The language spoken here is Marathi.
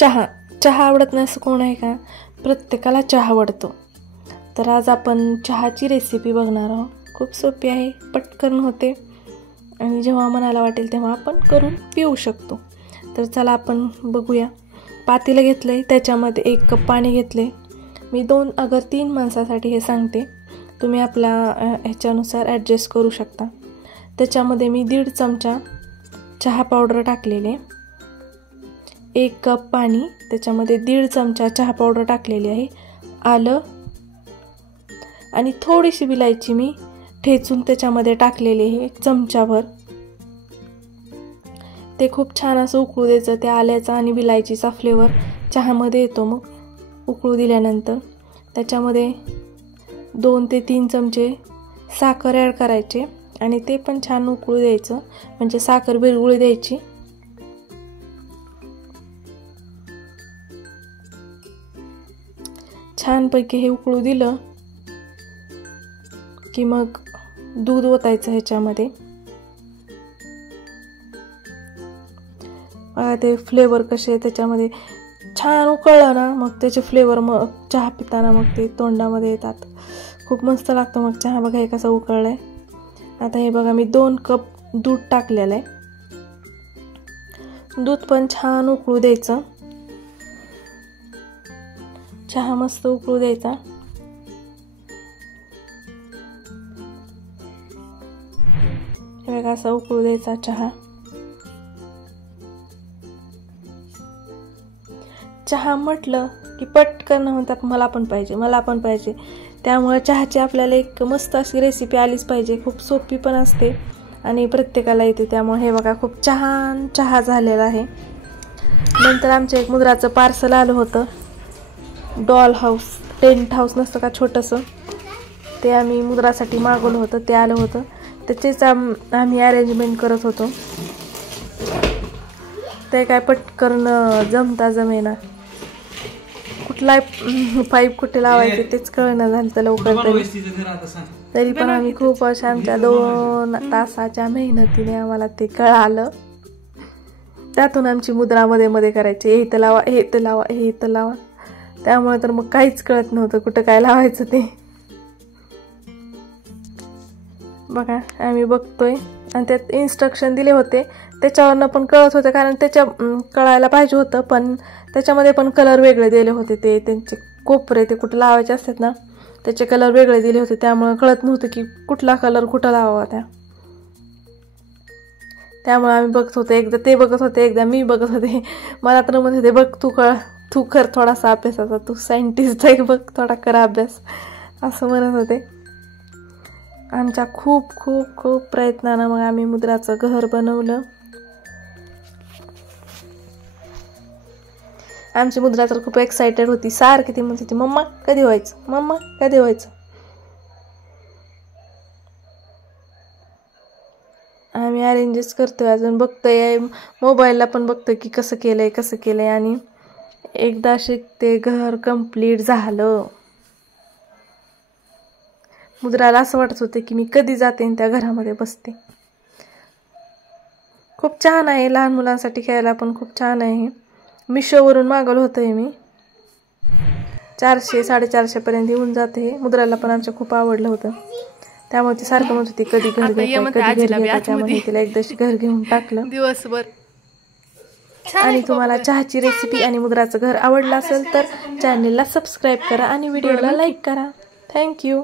चहा आवडत नाही असं कोण आहे का? प्रत्येकाला चहा आवडतो. तर आज आपण चहाची रेसिपी बघणार आहोत. खूप सोपी आहे, पटकन होते आणि जेव्हा मनाला वाटेल तेव्हा आपण करून पिऊ शकतो. तर चला आपण बघूया. पातेलं घेतलंय, त्याच्यामध्ये 1 कप पाणी घेतले. मी 2 अगर 3 माणसासाठी हे सांगते, तुम्ही आपल्या ह्याच्यानुसार ॲडजस्ट करू शकता. त्याच्यामध्ये मी 1.5 चमचा चहा पावडर टाकलेले. 1 कप पाणी, त्याच्यामध्ये 1.5 चमचा चहा पावडर टाकलेली आहे. आलं आणि थोडीशी विलायची मी ठेचून त्याच्यामध्ये टाकलेली आहे 1 चमचाभर. ते खूप छान असं उकळू द्यायचं. त्या आल्याचा आणि विलायचीचा फ्लेवर चहामध्ये येतो. मग उकळू दिल्यानंतर त्याच्यामध्ये 2 ते 3 चमचे साखर ॲड करायचे आणि ते पण छान उकळू द्यायचं, म्हणजे साखर विरघळू द्यायची. छानपैकी हे उकळू दिलं की मग दूध ओतायचं ह्याच्यामध्ये. ते फ्लेवर कसे त्याच्यामध्ये छान उकळलं ना, मग त्याचे फ्लेवर मग चहा पिताना मग ते तोंडामध्ये येतात. खूप मस्त लागतं मग चहा. बघा हे कसं उकळलंय. आता हे बघा मी 2 कप दूध टाकलेलं आहे. दूध पण छान उकळू द्यायचं. चहा मस्त उकळू द्यायचा. हे बघा असं उकळू द्यायचा चहा. चहा म्हटलं की पटकन म्हणतात मला पण पाहिजे. त्यामुळे चहाची आपल्याला एक मस्त अशी रेसिपी आलीच पाहिजे. खूप सोपी पण असते आणि प्रत्येकाला येते. त्यामुळे हे बघा खूप छान चहा झालेला आहे. नंतर आमचं एक मुद्राचं पार्सल आलं होतं. डॉल हाऊस, टेंट हाऊस नसतं का छोटंसं, ते आम्ही मुद्रासाठी मागवलं होतं. ते आलं होतं, त्याचेच आम्ही अरेंजमेंट करत होतो. ते काय पटकन जमेना. कुठला पाईप कुठे लावायचे तेच कळना झालं तर लवकर. तरी पण आम्ही खूप अशा आमच्या 2 तासाच्या मेहनतीने आम्हाला ते कळालं. त्यातून आमची मुद्रा मध्ये करायची, हे इथं लावा, हे इथं लावा, हे इथं लावा. त्यामुळे तर मग काहीच कळत नव्हतं कुठं काय लावायचं ते. बघा आम्ही बघतोय आणि त्यात इन्स्ट्रक्शन दिले होते, त्याच्यावरनं पण कळत होतं, कारण त्याच्या कळायला पाहिजे होतं. पण त्याच्यामध्ये पण कलर वेगळे दिले होते. ते त्यांचे कोपरे ते कुठं लावायचे असतात ना, त्याचे कलर वेगळे दिले होते. त्यामुळे कळत नव्हतं की कुठला कलर कुठं लावावा. त्यामुळे आम्ही बघत होतो. एकदा ते बघत होते, एकदा मी बघत होते. मला तर म्हणत होते बघ तू कर थोडासा अभ्यासाचा, तू सायंटिस्ट आहे, बघ थोडा कर अभ्यास, असं म्हणत होते. आमच्या खूप खूप खूप प्रयत्नानं मग आम्ही मुद्राचं घर बनवलं. आमची मुद्रा तर खूप एक्सायटेड होती. सारखी ती म्हणत होती मम्मा कधी व्हायचं, मम्मा कधी व्हायचं. आम्ही अरेंजेस करतोय, अजून बघतोय, मोबाईलला पण बघतोय की कसं केलंय. आणि एकदा ते घर कंप्लीट झालं. मुद्राला असं वाटत होतं की मी कधी जाते आणि त्या घरामध्ये बसते. खूप छान आहे, लहान मुलांसाठी खेळायला पण खूप छान आहे. मिशोवरून मागवलं होतं हे मी. 400-450 पर्यंत येऊन जाते. मुद्राला पण आमच्या खूप आवडलं होतं. त्यामुळे ती सारखं म्हणत होती कधी घर घेता. त्यामुळे तिला एकदाशी घर घेऊन टाकलं दिवसभर. आणि तुम्हाला चहाची रेसिपी आणि मुद्राचं घर आवडलं असेल तर चॅनलला सबस्क्राईब करा आणि व्हिडिओला लाईक करा. थँक्यू.